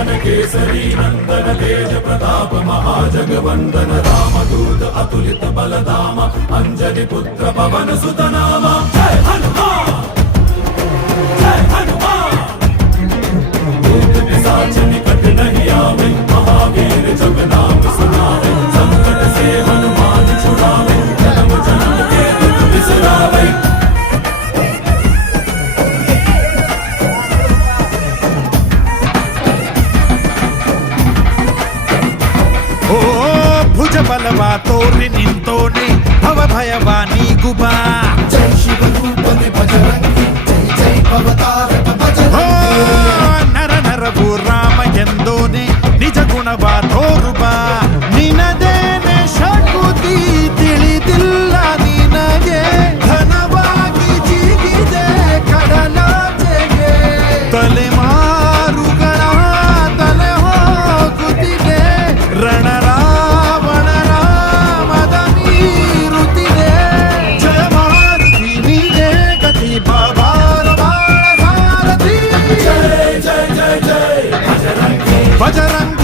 पवन केसरी नंदन तेज प्रताप महाजगवंदन रामदूत अतुलित बलधाम अंजनी पुत्र पवन सुत नाम जय हनुमान जय हनुमान। भूत पिशाच निकट नहीं आवे महावीर जब नाम सुनावे संकट से हनुमान छुड़ावे जन्म जन्म के दुख बिसरावे। ಭುಜ ಬಲವಾ ತೋರಿ ನಿಂತೋನೆ ಭವ ಭಯವಾ ನೀಗುಬಾ ಜೈ ಶಿವ ರೂಪನೆ ಭಜರಂಗಿ ಜೈ ಜೈ ಅವತಾರಕ ಭಜರಂಗಿ ನರ ನರವು ರಾಮ ಎಂದೋನೆ ನಿಜ ಗುಣವಾ ತೋರುಬಾ ನಿನದೇನೆ ಶಕುತಿ ತಿಳಿದಿಲ್ಲ ನಿನಗೆ ಘನವಾಗಿ ಜಿಗಿದೆ ಕಡಲಾಚೆಗೆ ತಲೆಮಾರುಗಳ ತಲೆ ಹೋಗುತ್ತಿದೆ ರಣರಾವಣ ರಾಮದ ಮೀರುತ್ತಿದೆ ಜಯ ಮಾರುತಿ ನೀನೇ ಗತಿ ಬಾಬಾರ ಬಾಳ ಸಾರಥಿ जय जय जय जय बजरंगी ಬಜರಂಗ